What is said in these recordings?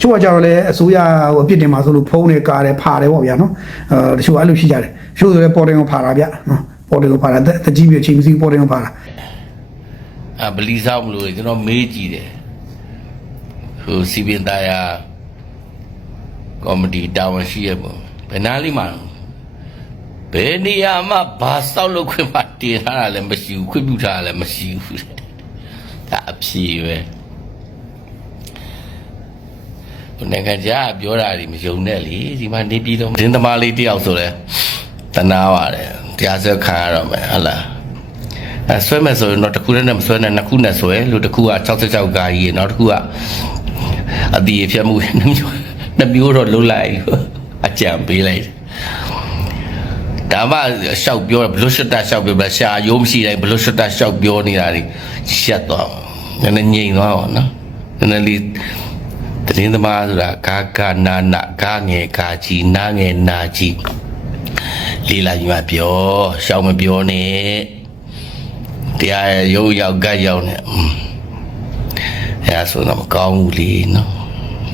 ချို့ကကြတော့လေအစိုးရဟိုအပြစ်တင်မှာဆိုလို့ဖုံးတယ်ကားတယ်ဖာတယ်ပေါ့ဗျာနော်အဲတချို့အဲ့လိုရှိကြတယ်တချို့ဆိုလေပေါ်တင်ကိုဖာတာဗျနော်ပေါ်တင်ကိုဖာတာတတကြီးပြချင်းစီပေါ်တင်ကိုဖာတာအဘလီဆောင်မလို့ကျွန်တော်မေးကြည့်တယ်ဟိုစီပင်သားယာကောမတီတာဝန်ရှိရပုံဘယ်နာလိမ့်မှာဘယ်နေရာမှာဘာစောက်လို့ခွင့်မတင်ထားတာလည်းမရှိဘူးခွင့်ပြုထားတာလည်းမရှိဘူးဒါအဖြေပဲဘယ် နိုင်ငံခြားကပြောတာတွေမယုံနဲ့လေဒီမှာနေပြည်တော်ဒင်းသမားလေးတယောက်ဆိုလဲတနာပါတယ်တရားစွဲခံရတော့မယ်ဟုတ်လားအဲဆွဲမယ်ဆိုရင်တော့တစ်ခုနဲ့မဆွဲနဲ့နှစ်ခုနဲ့ဆွဲလို့တစ်ခုက66ကာကြီးနောက်တစ်ခုကအတီးဖြတ်မှုနှစ်မျိုးနှစ်မျိုးတော့လုံးလိုက်အကြံပေးလိုက်ဒါမှရှောက်ပြောဘလို့ရှတ်တာရှောက်ပြောဘရှာရိုးမရှိတိုင်းဘလို့ရှတ်တာရှောက်ပြောနေတာတွေရှက်သွားနည်းနည်းငြိမ်သွားပါနော်နည်းနည်းလေး တရင်သမားဆိုတာကာကာနာနာကာငယ်ကာကြီးနာငယ်နာကြီးလေးလာညီမပြောရှောက်မပြောနဲ့တရားရုပ်ရောက်ဂတ်ရောက်နေอืมအဲဒါဆိုတော့မကောင်းဘူးလေနော်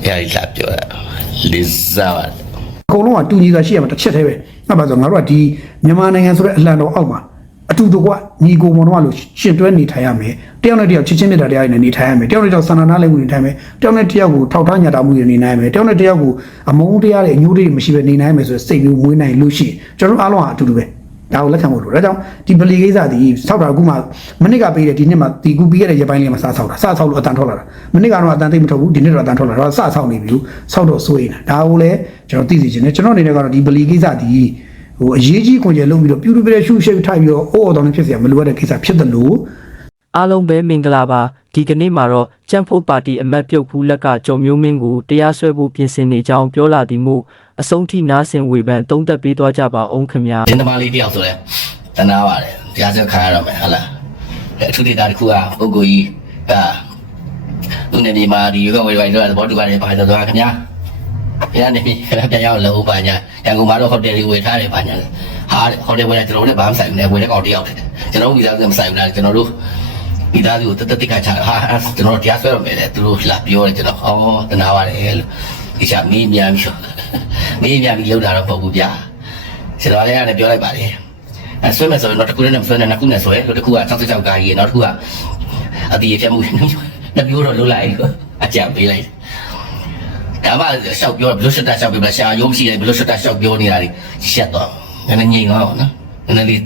အဲဒီလာပြောတာလစ်စားပါအကုန်လုံးကတူညီတာရှိရမှာတစ်ချက်တည်းပဲအဲ့ပါဆိုငါတို့ကဒီမြန်မာနိုင်ငံဆိုတဲ့အလံတော်အောက်မှာအတူတကွ ညီကိုမောင်တို့ကလို့ရှင်တွဲနေထိုင်ရမယ်တယောက်နဲ့တယောက်ချစ်ချင်းမြတ်တာတရားတွေနဲ့နေထိုင်ရမယ်တယောက်နဲ့တယောက်ဆန္ဒနာလည်းဝင်နေထိုင်မယ်တယောက်နဲ့တယောက်ကိုထောက်ထားညတာမှုတွေနေနိုင်မယ်တယောက်နဲ့တယောက်ကိုအမုန်းတရားတွေအညိုးတွေမရှိဘဲနေနိုင်မယ်ဆိုတဲ့စိတ်မျိုးမွေးနိုင်လို့ရှိရင်ကျွန်တော်တို့အားလုံးကအတူတူပဲဒါကိုလက်ခံဖို့လိုဒါကြောင့်ဒီပလီကိစ္စဒီဆောက်တာအခုမှမနစ်ကပေးတယ်ဒီနှစ်မှဒီကူပြီးခဲ့တဲ့ရပိုင်းလေးမှာစဆောက်တာစဆောက်လို့အတန်ထွက်လာတာမနစ်ကတော့အတန်သိမ့်မထွက်ဘူးဒီနှစ်တော့အတန်ထွက်လာတော့စဆောက်နေပြီလို့ဆောက်တော့စိုးရင်ဒါကိုလည်းကျွန်တော်သိစီခြင်းနဲ့ကျွန်တော်အနေနဲ့ကတော့ဒီပလီကိစ္စဒီ ဟိုအရေးကြီးခွန်ကျယ်လုံးပြီးတော့ပြူတူပရဲရှုရှုထိုက်ပြီးတော့အော့အော်တောင်းနေဖြစ်စရာမလိုအပ်တဲ့ကိစ္စဖြစ်တယ်လို့အားလုံးပဲမင်္ဂလာပါဒီကနေ့မှာတော့ကျန်းဖို့ပါတီအမတ်ပြုတ်ခူးလက်ကကျော်မျိုးမင်းကိုတရားစွဲဖို့ပြင်ဆင်နေကြောင်းပြောလာသည်မို့အဆုံးထိနားဆင်ဝေဖန်သုံးသပ်ပေးသွားကြပါအောင်ခင်ဗျာရင်းသမားလေးတယောက်ဆိုလဲတနာပါတယ်တရားစွဲခံရတော့မယ်ဟုတ်လားအထူးဒေတာတစ်ခုကပုဂ္ဂိုလ်ကြီးကသူ့နေဒီမှာဒီရွေးကောက်ဝေးပိုင်းဆိုတာသဘောတူပါတယ်ပါတယ်ဆိုတော့ခင်ဗျာ ဘုရားနေပြီခဏပြန်ရောက်လို့ပါညာရန်ကုန်မှာတော့ဟိုတယ်လေးဝေထားတယ်ပါညာဟာဟိုတယ်ဝေးတယ်ကျွန်တော်တို့ဘာမှမဆိုင်ဘူးလေဝေးတဲ့ကောင်တယောက်တယ်ကျွန်တော်တို့ဗီဇာကမဆိုင်ဘူးလားကျွန်တော်တို့မိသားစုကိုတတတိကချဟာကျွန်တော်တရားစွဲရမယ်လေသူတို့လာပြောတယ်ကျွန်တော်ဟောတနာပါတယ်လို့ဒီချာမင်းများပြီးမင်းများပြီးလောက်တာတော့ပုံဘူးဗျာကျွန်တော်လည်းအဲ့ဒါပြောလိုက်ပါတယ်အဲဆွဲမယ်ဆိုရင်တော့တစ်ခုနဲ့ဆွဲနေနှစ်ခုနဲ့ဆွဲလို့တစ်ခုက66ကာကြီးနောက်တစ်ခုကအတီးဖြတ်မှုနှစ်မျိုးတော့လုံးလိုက်အကြံပေးလိုက် ဒါမှရှောက်ပြောဘလို့ရှက်တာရှောက်ပြောရှာရုံးမရှိတယ်ဘလို့ရှက်တာရှောက်ပြောနေတာတွေရှက်တော့နည်းနည်းငြိမ်သွားပါနော်နည်းနည်းလေး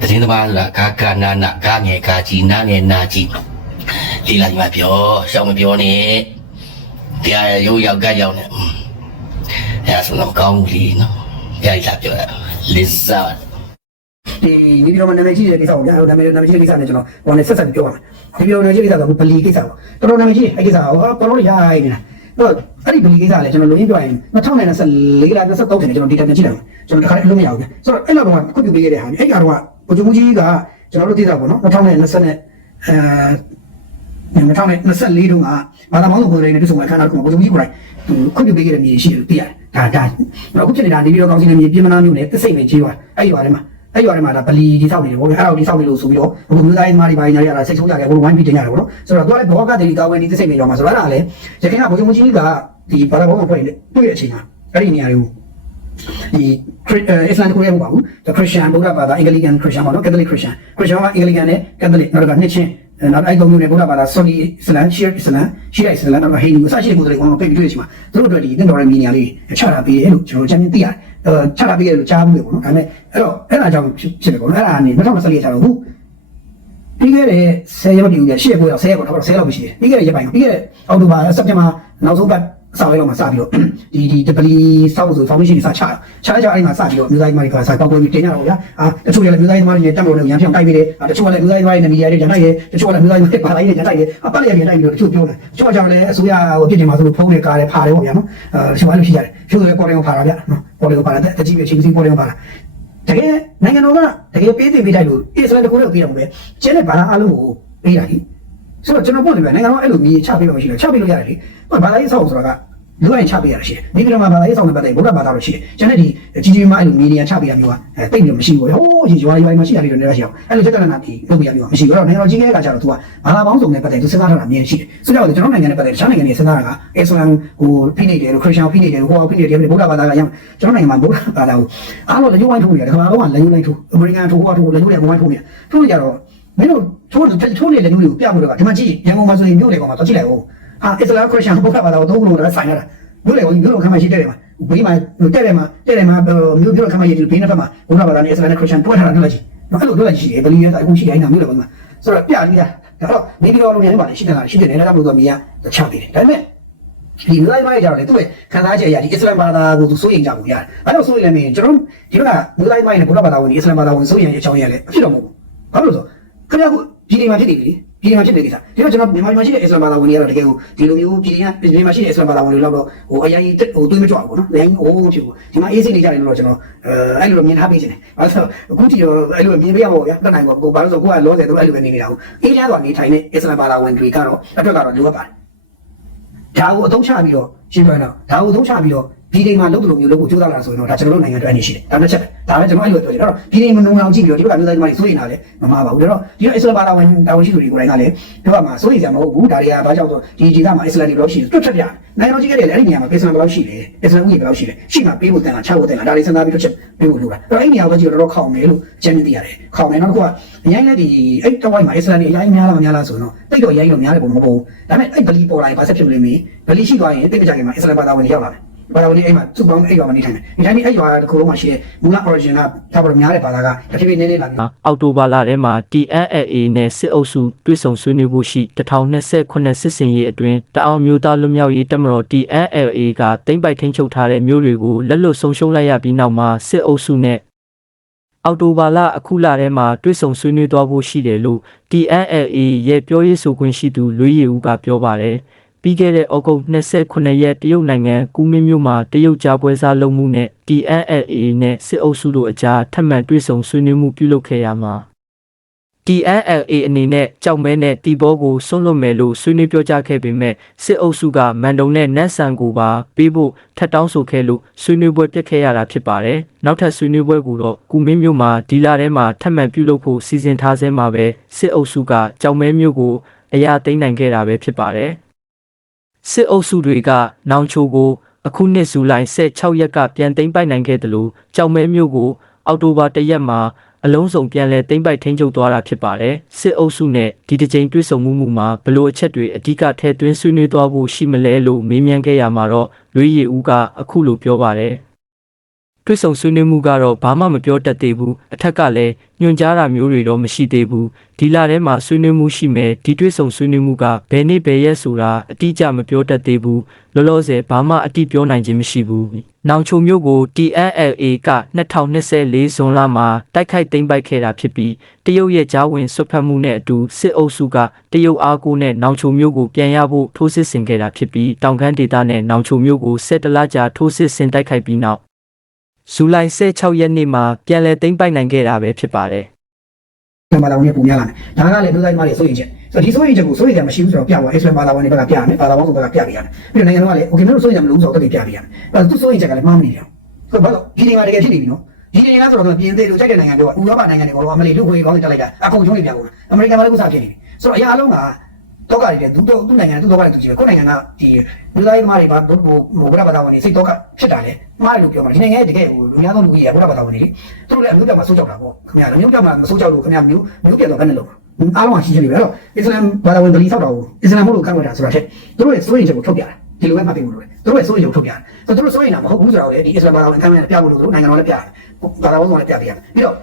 တရင်သမားဆိုတာကာကာနာနာကာငယ်ကာကြီးနာငယ်နာကြီးလေးလာညီမပြောရှောက်မပြောနဲ့တရားရုံးရောက်ကရောက်နေအဲဆိုတော့ကောင်းဘူးလीနော်တရားလာပြောတာလစ်စားဒီနေပြည်တော်မှာနာမည်ကြီးတဲ့ကိစ္စကိုဗျာနာမည်နာမည်ကြီးတဲ့ကိစ္စနဲ့ကျွန်တော်ဟိုနဲ့ဆက်ဆက်ပြောပါမယ်နေပြည်တော်နာမည်ကြီးတဲ့ကိစ္စကဘလီကိစ္စပေါ့တော်တော်နာမည်ကြီးအဲ့ကိစ္စဟောတော်တော်ရိုင်းနေတာ တော့အဲ့ဒီဘလီကိစ္စလည်းကျွန်တော်လိုရင်းပြောရင်2024လား23ထင်တယ်ကျွန်တော် data နဲ့ကြည့်တယ်ကျွန်တော်တခါအလုံးမရဘူးဗျဆိုတော့အဲ့လောက်တော့ခုပြုပေးခဲ့တဲ့ဟာအဲ့ကတော့ဘုံကြီးကကျွန်တော်တို့သိတာပေါ့နော်2020နဲ့အဲ2024တုန်းကဘာသာမောင်းလို့ကိုယ်တိုင်နဲ့တွေ့ဆုံအခမ်းအနားကဘုံကြီးကိုယ်တိုင်ခွင့်ပြုပေးခဲ့တဲ့မြေရှိတယ်သိရတယ်ဒါဒါအခုဖြစ်နေတာနေပြည်တော်ကောင်စီနဲ့မြေပြင်မနာမျိုးနဲ့တစ်စိတ်ပဲကြီးသွားအဲ့ဒီရွာထဲမှာ အဲ့ရွာထဲမှာဒါဗလီဒီဆောက်နေတယ်ဗောဗျအဲ့ဒါကိုဒီဆောက်နေလို့ဆိုပြီးတော့အခုမြို့သားရေးသမားတွေပိုင်းညာရတာစိတ်ဆိုးကြတယ်ဘိုးဝိုင်းပြီးတင်ရတယ်ဗောနော်ဆိုတော့သူကလည်းဘောကတေဒီကာဝယ်ဒီသစိတ်နေရွာမှာဆိုတော့အဲ့ဒါလည်းရခိုင်ကဘုံကြီးကဒီဘာသာဘောကဖွဲ့နေတွေ့တဲ့အချိန်မှာအဲ့ဒီနေရာတွေကိုဒီအစ္စလာမ်ကိုလည်းမဟုတ်ပါဘူးဒါခရစ်ယာန်ဗုဒ္ဓဘာသာအင်္ဂလိကန်ခရစ်ယာန်ပေါ့နော်ကက်သလစ်ခရစ်ယာန်ခရစ်ယာန်ကအင်္ဂလိကန်နဲ့ကက်သလစ်နောက်ကနှစ်ချင်းနောက်အဲ့ကောင်မျိုးနဲ့ဗုဒ္ဓဘာသာဆွန်နီအစ္စလမ်ရှီအစ္စလမ်ရှီအစ္စလမ်နောက်ကဟိန္ဒူအစရှိတဲ့ကိုယ်တွေကိုပိတ်ပြီးတွေ့ရချင်မှာသူတို့အတွက်ဒီတင်တော်ရဲ့မီနီယာလေးချတာပေးတယ်လို့ကျွန်တော်ချမ်းသိရတယ်အဲ ချတာပေးတယ်လို့ကြားမှုပဲပေါ့နော်ဒါပေမဲ့အဲ့တော့အဲ့ဒါကြောင့်ဖြစ်တယ်ပေါ့နော်အဲ့ဒါကနေ2024ချတော့ဟုတ်ပြီးခဲ့တဲ့10ရက်မပြည့်ဘူးည10ရက်ကိုရောက်10ရက်ကိုတော့10လောက်ပဲရှိတယ်ပြီးခဲ့တဲ့ရက်ပိုင်းပြီးခဲ့တဲ့အောက်တိုဘာစက်တင်ဘာနောက်ဆုံးပတ် စာရေးတော့မှစပြီးတော့ဒီဒီတပလီစောက်ဆို foundation တွေစချတာချလိုက်ကြအဲ့မှာစပြီးတော့မြို့သားကြီးမားတွေကစာပောက်ပွဲပြီးတင်ရတော့ဗျာအာတချို့လည်းမြို့သားကြီးမားတွေတက်မလို့လည်းရန်ပြောင်းတိုက်ပေးတယ်တချို့လည်းမြို့သားကြီးမားတွေနဲ့မီဒီယာတွေရန်တိုက်တယ်တချို့လည်းမြို့သားကြီးမားတွေဘာသာရေးတွေရန်တိုက်တယ်အပတ်လည်းရန်တိုက်ပြီးတော့တချို့ပြောတယ်တချို့ကကြောင့်လည်းအစိုးရဟိုအပြစ်တင်မှာဆိုလို့ဖုံးတယ်ကားတယ်ဖာတယ်ပေါ့ဗျာနော်အဲတချို့အဲ့လိုရှိကြတယ်တချို့လည်းပေါ်တယ်ကိုဖာတာဗျာနော်ပေါ်တယ်ကိုဖာတာတကြီးပဲချင်းချင်းပေါ်တယ်ကိုဖာတာတကယ်နိုင်ငံတော်ကတကယ်ပေးတင်ပေးတိုက်လို့အစ္စလမ်တကူလည်းပေးရမှာပဲကျင်းတဲ့ဘာသာအလုံးကိုပေးတာလေဆိုတော့ကျွန်တော်ပြောတယ်ဗျာနိုင်ငံတော်အဲ့လိုမြေချပေးလို့မရှိလို့ချပေးလို့ရတယ်လေဘာသာရေးဆောက်ဆိုတာက လူတိုင်းချပေးရတာရှိတယ်ဒီပြည်မှာဘာသာရေးဆောင်တဲ့ပတ်သက်ဗုဒ္ဓဘာသာလို့ရှိတယ်ကျွန်တော်ဒီကြီးကြီးမားအဲ့လိုမီဒီယာချပေးရမျိုးကအဲတိတ်ပြီးမရှိဘူးဟိုးရေရွာရွာမှာရှိတာတွေတော့လည်းရှိအောင်အဲ့လိုကြက်ကြနာပြီးလုပ်ပြရမျိုးမရှိဘူးတော့နိုင်ငံတော်ကြီးကကကြတော့သူကဘာသာပေါင်းစုံနဲ့ပတ်သက်သူစဉ်းစားထားတာအမြင်ရှိတယ်ဆိုတော့ကျွန်တော်နိုင်ငံနဲ့ပတ်သက်တခြားနိုင်ငံတွေစဉ်းစားတာကအစ္စလာမ်ဟိုဖိနေတယ်လို့ခရစ်ယာန်ဖိနေတယ်လို့ဟိုဖိနေတယ်ဗုဒ္ဓဘာသာကရမ်းကျွန်တော်နိုင်ငံမှာဗုဒ္ဓဘာသာကိုအားလုံးလက်ညှိုးဝိုင်းထိုးနေတယ်ဒါမှမဟုတ်လက်ညှိုးလိုက်ထိုးအမေရိကန်ထိုးဟိုထိုးလက်ညှိုးလိုက်ဝိုင်းထိုးနေထိုးကြတော့မင်းတို့ထိုးထိုးနေလက်ညှိုးတွေကိုပြဖို့တော့ဒီမှာကြည့်ရန်ကုန်မှာဆိုရင်မြို့လေကောင်မှာတော့ကြည့်လိုက်ဦး ဟာအစ္စလာမ်ခရစ်ယာန်ဗုဒ္ဓဘာသာကိုသုံးလို့တော့ဆိုင်ရတာမြို့လေကိုမြို့လိုခမ်းမရှိတဲ့တယ်မှာဘေးမှာတဲ့တယ်မှာတဲ့တယ်မှာမြို့မြို့ခမ်းမရှိတဲ့ဘေးနှစ်ဖက်မှာဘုရားဘာသာနဲ့အစ္စလာမ်နဲ့ခရစ်ယာန်တွဲထားတာတွေ့လိုက်ရှိအဲ့လိုတွေ့လိုက်ရှိတယ်ဘယ်လိုလဲအခုရှိတိုင်းနာမြို့လေကောင်မှာဆိုတော့ပြပြီးတာဒါတော့နေပြီးတော့လုံးနေပါလေရှိတယ်လားရှိတယ်လည်းတော့ဘုရားမီးရချပေးတယ်ဒါပေမဲ့ဒီလူလိုက်မိုက်ကြတော့လေသူ့ရဲ့ခံစားချက်အရာဒီအစ္စလာမ်ဘာသာကိုသူစိုးရိမ်ကြဘူးရတယ်အဲ့တော့စိုးရိမ်လည်းမင်းကျွန်တော်ဒီကလူလိုက်မိုက်နဲ့ဘုရားဘာသာဝင်အစ္စလာမ်ဘာသာဝင်စိုးရိမ်ရဲ့အကြောင်းရလဲအဖြစ်တော့မဟုတ်ဘူးဘာလို့လဲဆိုခင်ဗျာက ဒီနေမှာဖြစ်နေပြီလေဒီနေမှာဖြစ်နေကိစ္စဒီတော့ကျွန်တော်မြန်မာမှာရှိတဲ့အစ္စလာမ်ဘာသာဝင်တွေကတော့တကယ်ကိုဒီလိုမျိုးပြည်ရင်ပြည်မှာရှိတဲ့အစ္စလာမ်ဘာသာဝင်တွေလောက်တော့ဟိုအရင်ဟိုတွေးမကြွဘူးနော်အရင်ဟိုးဖြစ်ဘူးဒီမှာအေးစိနေကြတယ်လို့တော့ကျွန်တော်အဲအဲ့လိုမြင်ထားပေးခြင်းတယ်အဲဆိုအခုဒီအဲ့လိုမြင်ပေးရပါဘောဗျာတတ်နိုင်ပါဘူးဘာလို့ဆိုကိုကလောဆယ်တော့အဲ့လိုပဲနေနေတာဟုတ်အေးချမ်းစွာနေထိုင်တဲ့အစ္စလာမ်ဘာသာဝင်တွေကတော့အတွက်ကတော့လိုအပ်ပါတယ်ဒါကိုအသုံးချပြီးတော့ရှင်းပြတော့ဒါကိုအသုံးချပြီးတော့ ဒီဒီမှာလုပ်တယ်လို့မျိုးလုပ်ဖို့ကြိုးစားလာဆိုရင်တော့ဒါကျွန်တော်တို့နိုင်ငံအတွက်အနေရှိတယ်ဒါတစ်ချက်ဒါလည်းကျွန်တော်အဲ့လိုပြောချင်တယ်အဲ့တော့ဒီဒီမနုံအောင်ကြည့်ပြီးတော့ဒီဘက်ကမျိုးသားတွေစိုးရိမ်တာလည်းမမှားပါဘူးဒါတော့ဒီတော့အစ္စလာမ်ဘာသာဝင်တာဝန်ရှိသူတွေကိုယ်တိုင်ကလည်းဒီဘက်မှာစိုးရိမ်စရာမဟုတ်ဘူးဒါတွေကဘာကြောင့်ဆိုဒီဒေသမှာအစ္စလာမ်တွေဘယ်လောက်ရှိတယ်တွတ်ချက်ပြနိုင်ငံတော်ကြီးကလည်းအဲ့ဒီနေရာမှာအစ္စလာမ်ဘယ်လောက်ရှိလဲအစ္စလာမ်ဦးရေဘယ်လောက်ရှိလဲရှိမှပေးဖို့တန်တာချဖို့တန်တာဒါတွေစဉ်းစားပြီးတော့ချက်ပေးဖို့လိုတာအဲ့တော့အဲ့ဒီနေရာကိုကြည့်တော့တော့ခေါင်မယ်လို့အကြံဉာဏ်သိရတယ်ခေါင်မယ်နောက်တစ်ခုကအရင်လည်းဒီအဲ့တဝိုက်မှာအစ္စလာမ်တွေအရင်များလားမများလားဆိုတော့တိတ်တော့အရင်တော့များတယ်ပုံမဟုတ်ဘူးဒါပေမဲ့အဲ့ဗလီပေါ်လာရင်ဘာဆက်ဖြစ်မလဲမေးဗလီရှိသွားရင်တိတ်ကြခင်မှာအစ္စလာမ်ဘာသာဝင်တွေရောက်လာတယ် ဘာသာဝင်တွေအဲ့မှာသူ့ပေါင်းအဲ့ရွာမှာနေထိုင်တယ်ဒီတိုင်းအဲ့ရွာတစ်ခုလုံးမှာရှိတဲ့မူလ origin ကဒါပေါ်များတဲ့ဘာသာကတဖြည်းဖြည်းနည်းနည်းလာပြီးအောက်တိုဘာလထဲမှာ TNLA နဲ့စစ်အုပ်စုတွေ့ဆုံဆွေးနွေးဖို့ရှိ1029စစ်စင်ရေးအတွင်းတအောင်မျိုးသားလွတ်မြောက်ရေးတပ်မတော် TNLA ကတိမ့်ပိုက်ထိန်းချုပ်ထားတဲ့မျိုးတွေကိုလက်လွတ်ဆုံးရှုံးလိုက်ရပြီးနောက်မှာစစ်အုပ်စုနဲ့အောက်တိုဘာလအခုလထဲမှာတွေ့ဆုံဆွေးနွေးသွားဖို့ရှိတယ်လို့ TNLA ရဲ့ပြောရေးဆိုခွင့်ရှိသူလွေးရီဦးကပြောပါတယ် ပြီးခဲ့တဲ့ဩဂုတ်29ရက်တရုတ်နိုင်ငံကူမင်းမြို့မှာတရုတ်ကြားပွဲစားလုပ်မှုနဲ့ TNLA နဲ့စစ်အုပ်စုတို့အကြားထပ်မံတွေ့ဆုံဆွေးနွေးမှုပြုလုပ်ခဲ့ရမှာ TNLA အနေနဲ့ကြောက်မဲနဲ့တီဘောကိုဆွန့်လွတ်မယ်လို့ဆွေးနွေးပြောကြားခဲ့ပေမဲ့စစ်အုပ်စုကမန်တုံနဲ့နတ်ဆန်ကိုပါပေးဖို့ထပ်တောင်းဆိုခဲ့လို့ဆွေးနွေးပွဲပြတ်ခဲ့ရတာဖြစ်ပါတယ်။နောက်ထပ်ဆွေးနွေးပွဲကိုတော့ကုမင်းမြို့မှာဒီလထဲမှာထပ်မံပြုလုပ်ဖို့စီစဉ်ထားဆဲမှာပဲစစ်အုပ်စုကကြောက်မဲမြို့ကိုအရာသိမ်းနိုင်ခဲ့တာပဲဖြစ်ပါတယ်။ စစ်အုပ်စုတွေကနောင်ချိုကိုအခုနှစ်ဇူလိုင်16ရက်ကပြန်သိမ်းပိုက်နိုင်ခဲ့တယ်လို့ကြောက်မဲမြို့ကိုအောက်တိုဘာ1ရက်မှာအလုံးစုံပြန်လဲသိမ့်ပိုက်ထိန်းချုပ်သွားတာဖြစ်ပါတယ်စစ်အုပ်စုနဲ့ဒီတစ်ကြိမ်တွေ့ဆုံမှုမှုမှာဘလို့အချက်တွေအဓိကထဲသွင်းဆွေးနွေးသွားဖို့ရှိမလဲလို့မေးမြန်းခဲ့ရမှာတော့လွေးရီဦးကအခုလိုပြောပါတယ် တွေ့ဆုံဆွေးနွေးမှုကတော့ဘာမှမပြောတတ်သေးဘူးအထက်ကလည်းညွှန်ကြားတာမျိုးတွေတော့မရှိသေးဘူးဒီလထဲမှာဆွေးနွေးမှုရှိမယ်ဒီတွေ့ဆုံဆွေးနွေးမှုကဘယ်နေ့ဘယ်ရက်ဆိုတာအတိအကျမပြောတတ်သေးဘူးလောလောဆယ်ဘာမှအတိပြောနိုင်ခြင်းမရှိဘူး။နောင်ချုံမျိုးကို TNLA က2024ဇွန်လမှာတိုက်ခိုက်သိမ်းပိုက်ခဲ့တာဖြစ်ပြီးတရုတ်ရဲ့ဂျားဝင်ဆွတ်ဖက်မှုနဲ့အတူစစ်အုပ်စုကတရုတ်အားကိုနဲ့နောင်ချုံမျိုးကိုပြန်ရဖို့ထိုးစစ်ဆင်ခဲ့တာဖြစ်ပြီးတောင်ကမ်းဒေသနဲ့နောင်ချုံမျိုးကိုဆက်တလကြာထိုးစစ်ဆင်တိုက်ခိုက်ပြီးနောက် ဇူလိုင်16ရက်နေ့မှာပြန်လည်သိမ်းပိုက်နိုင်ခဲ့တာပဲဖြစ်ပါတယ်ဘာသာဝင်ပုံများလာတယ်ဒါကလည်းလူတိုင်းမှလည်းစိုးရင်ချက်ဆိုတော့ဒီစိုးရင်ချက်ကိုစိုးရင်ချက်မရှိဘူးဆိုတော့ပြပါအစ္စလမ်ဘာသာဝင်တွေဘက်ကပြရတယ်ဘာသာဝင်တွေဘက်ကပြရတယ်ပြီးတော့နိုင်ငံတော်ကလည်း okay မင်းတို့စိုးရင်ချက်မလို့ဆိုတော့တက်ပြပြရတယ်အဲ့တော့သူစိုးရင်ချက်ကလည်းမှားမနေဘူးဆိုတော့ဘာလို့ဒီနေမှာတကယ်ဖြစ်နေပြီနော်ဒီနေကဆိုတော့ပြင်သစ်လိုကြိုက်တဲ့နိုင်ငံတွေကဥရောပနိုင်ငံတွေကတော့အမလီလူခွေကောင်းတွေတက်လိုက်တာအကုန်ချုံးနေပြကုန်တာအမေရိကန်မှာလည်းဥစားဖြစ်နေပြီဆိုတော့အရာအလုံးက တော့ကတွေသူတို့သူ့နိုင်ငံသူ့တော့ကတွေသူကြည့်ပဲကိုယ်နိုင်ငံကဒီလူသားတွေမားတွေဘာဘုဘဘုရားဘာသာဝင်တွေစိတ်တော့ကဖြစ်တာလေမှားတယ်လို့ပြောမှာဒီနိုင်ငံရဲ့တကယ်ကိုလူများသောလူကြီးရဲ့ဘုရားဘာသာဝင်တွေလေသူတို့လည်းအမျိုးပြောက်မှာစိုးကြောက်တာပေါ့ခင်ဗျာမျိုးပြောက်မှာမစိုးကြောက်လို့ခင်ဗျာမျိုးမျိုးပြတ်တော့ဘယ်နဲ့လုံးအားလုံးကရှိချင်နေပဲအဲ့တော့အစ္စလာမ်ဘာသာဝင်ဗလီဆောက်တာကိုအစ္စလာမ်ဘုလို့ကန့်ကွက်တာဆိုတာချက်သူတို့ရဲ့စိုးရိမ်ချက်ကိုထုတ်ပြတာဒီလိုပဲမှတ်သိဖို့လိုတယ်သူတို့ရဲ့စိုးရိမ်ချက်ကိုထုတ်ပြတာဆိုတော့သူတို့စိုးရိမ်တာမဟုတ်ဘူးဆိုတော့လေဒီအစ္စလာမ်ဘာသာဝင်ကန့်ကွက်ပြဖို့လို့ဆိုနိုင်ငံတော်လည်းပြတယ်ဘာသာဝင်ကလည်းပြပြရတယ်ပြီးတော့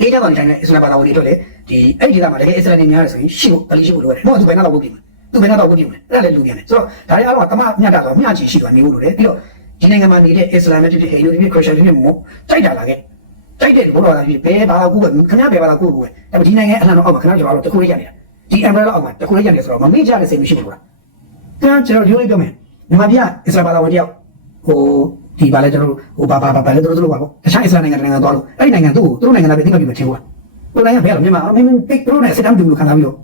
အေးတဲ့ကောင်တိုင်းနဲ့အစ္စလာမ်ဘာသာဝင်တွေအတွက်လေ ဒီအဲ့ဒီဒေသမှာတကယ်အစ္စလာမ်တွေများတယ်ဆိုရင်ရှိဖို့ဗလီရှိဖို့လိုရတယ်မဟုတ်သူဘယ်နဲ့တော့ဝုတ်ပြီသူဘယ်နဲ့တော့ဝုတ်ပြီအဲ့ဒါလည်းလူပြန်တယ်ဆိုတော့ဒါတွေအားလုံးကတမမျှတာဆိုမျှချီရှိသွားနေဖို့လိုတယ်ပြီးတော့ဒီနိုင်ငံမှာနေတဲ့အစ္စလာမ်ပဲဖြစ်ဖြစ်ဟိန္ဒူတွေဖြစ်ခရစ်ယာန်တွေဖြစ်မို့တိုက်တာလာခဲ့တိုက်တဲ့ဘုရားသာဖြစ်ဘယ်ဘာသာကူပဲခင်ဗျားဘယ်ဘာသာကူပဲဒါပေမဲ့ဒီနိုင်ငံအလှမ်းတော့အောက်မှာခင်ဗျားကျွန်တော်တို့တခုလေးရနေတာဒီ umbrella အောက်မှာတခုလေးရတယ်ဆိုတော့မမေ့ကြတဲ့စိတ်မရှိဘူးလားခင်ဗျားကျွန်တော်ရိုးရိုးပြောမယ်မြန်မာပြည်ကအစ္စလာမ်ဘာသာဝင်တယောက်ဟိုဒီဘာလဲကျွန်တော်တို့ဟိုဘာဘာဘာလဲတို့တို့ပါပေါ့တခြားအစ္စလာမ်နိုင်ငံနိုင်ငံသွားလို့အဲ့ဒီနိုင်ငံသူ့ကိုသူတို့နိုင်ငံသားပဲသိမှပြီးမထင်ဘူးလား ဟိုနိုင်ငံဘယ်လိုမြန်မာမင်းပိတ်သူတို့နဲ့စစ်တမ်းတူလို့ခံစားပြီးတော့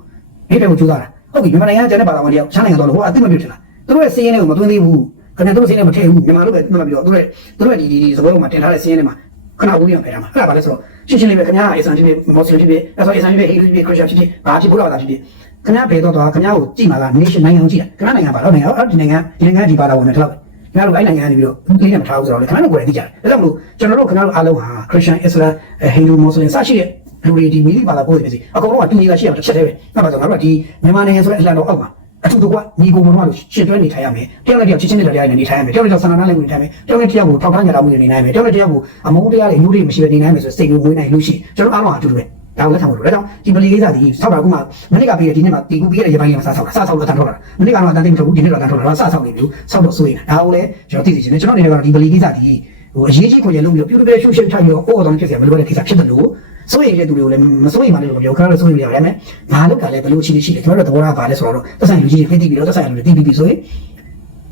ဒီတဲ့ကိုကြိုးစားတာဟုတ်ပြီမြန်မာနိုင်ငံကကျန်တဲ့ဘာသာဝင်တယောက်တခြားနိုင်ငံသွားလို့ဟိုအသိမပြုတ်ထင်လားသူတို့ရဲ့စီးရင်တွေကိုမသွင်းသေးဘူးခင်ဗျာတို့စင်းနဲ့မထည့်ဘူးမြန်မာလိုပဲမှတ်ပြီးတော့တို့ရဲ့တို့ရဲ့ဒီဒီသဘောမှာတင်ထားတဲ့စင်းထဲမှာခဏဦးရဖယ်ထားမှာအဲ့ဒါဘာလဲဆိုတော့ရှင်းရှင်းလေးပဲခင်ဗျာအစ္စလမ်ဖြစ်ဖြစ်မော်စလင်ဖြစ်ဖြစ်အဲ့ဆိုအစ္စလမ်ဖြစ်ဖြစ်ဟိန္ဒူဖြစ်ဖြစ်ခရစ်ယာန်ဖြစ်ဖြစ်ဘာဖြစ်ဘုရားဘာသာဖြစ်ဖြစ်ခင်ဗျာဘယ်တော့တော့ခင်ဗျာကိုကြည့်မှာက nation နိုင်ငံကိုကြည့်တာခင်ဗျာနိုင်ငံဘာလို့နိုင်ငံအဲ့ဒီနိုင်ငံဒီနိုင်ငံဒီဘာသာဝင်တွေတော့ခင်ဗျာတို့အဲ့နိုင်ငံကနေပြီးတော့ဒီနေ့မထားဘူးဆိုတော့လေခင်ဗျာတို့ကိုယ်လည်းသိကြတယ်ဒါကြောင့်မလို့ကျွန်တော်တို့ခင်ဗျားတို့အားလုံးဟာခရစ်ယာန်အစ္စလာမ်ဟိန္ဒူမွတ်စလင်စရှိတဲ့ လူတွေဒီမိမိဘာသာကိုယ်တွေစီအကုန်လုံးကတူညီတာရှိအောင်တစ်ချက်တည်းပဲအဲ့မှာဆိုငါတို့ကဒီမြန်မာနိုင်ငံဆိုတဲ့အလံတော်အောက်မှာအထူးတကွညီကိုမတော်လို့ရှင်တွဲနေထိုင်ရမယ်တယောက်နဲ့တယောက်ချစ်ချင်းနဲ့တရားနဲ့နေထိုင်ရမယ်တယောက်နဲ့တယောက်ဆန္ဒနာလည်းနေထိုင်မယ်တယောက်နဲ့တယောက်ကိုထောက်ထားကြတာမျိုးနေနိုင်မယ်တယောက်နဲ့တယောက်ကိုအမုန်းတရားတွေမျိုးတွေမရှိဘဲနေနိုင်မယ်ဆိုစိတ်ကိုမွေးနိုင်လို့ရှိရင်ကျွန်တော်အားလုံးအတူတူပဲဒါကိုလက်ခံဖို့လိုတယ်။ဒါကြောင့်ဒီပလီကိစ္စဒီဆောက်တာကမှမနေ့ကပြီးတဲ့ဒီနေ့မှာတီကူပြီးတဲ့ရပိုင်းလေးမှာစဆောက်တာစဆောက်လို့တန်ထုတ်လာတာ။မနေ့ကတော့တန်သိမထုတ်ဘူးဒီနေ့တော့တန်ထုတ်လာတာစဆောက်နေပြီလို့ဆောက်တော့ဆိုရင်ဒါကိုလည်းကျွန်တော်သိသိချင်းကျွန်တော်အနေနဲ့ကတော့ဒီပလီကိစ္စဒီဟိုအရေးကြီးခွင့်ရလို့ပြီးတော့ beautiful solution ထိုင်ရောအော်တော်ဖြစ်စရာဘယ်လိုလဲကိစ္စဖြစ်တယ်လို့ စိုးရိမ်တဲ့သူတွေကိုလည်းမစိုးရိမ်ပါနဲ့လို့ပြောခါတော့စိုးရိမ်ရပါတယ်မယ်ငါလောက်ကလည်းဘယ်လိုရှိနေရှိတယ်ကျွန်တော်တို့သဘောထားပါလဲဆိုတော့သက်ဆိုင်လူကြီးတွေဖိသိပြီးတော့သက်ဆိုင်လူတွေသိပြီးပြီဆိုရင်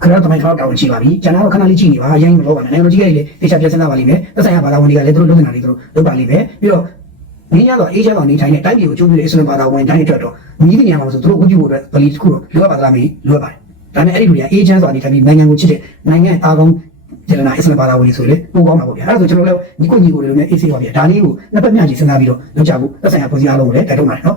ခရတော့တမိုင်းခေါက်တောင်းချိပါပြီကျွန်တော်ကခဏလေးကြည့်နေပါရိုင်းမလို့ပါနဲ့နိုင်ငံလူကြီးတွေလည်းတေချာပြဿနာပါလိမ့်မယ်သက်ဆိုင်ရာဘာသာဝင်တွေကလည်းသူတို့လုပ်နေတာတွေသူတို့လုပ်ပါလိမ့်မယ်ပြီးတော့မင်းရတော့အေးချမ်းတော်နေထိုင်တဲ့တိုင်းပြည်ကိုကျိုးပြတဲ့အစ္စလမ်ဘာသာဝင်တိုင်းအတွက်တော့မြည်တဲ့နေရာမှာဆိုသူတို့ဝတ်ပြုဖို့အတွက်ဗလီတစ်ခုတော့လိုအပ်ပါသလားမေးလိုအပ်ပါတယ်ဒါပေမဲ့အဲ့ဒီလူတွေကအေးချမ်းစွာနေထိုင်ပြီးနိုင်ငံကိုချစ်တဲ့နိုင်ငံအားကောင်း ကျေနာအစ္စလမ်ဘာသာဝင်ဆိုလေပိုကောင်းတာပေါ့ဗျာအဲ့ဒါဆိုကျွန်တော်လည်းညီကိုညီကိုတွေလည်းအေးဆေးပါဗျာဒါလေးကိုနှစ်ပတ်မြတ်ကြီးစဉ်းစားပြီးတော့လုပ်ကြဖို့သက်ဆိုင်ရာပုံစံအားလုံးကိုလည်းတိုက်တွန်းပါတယ်နော်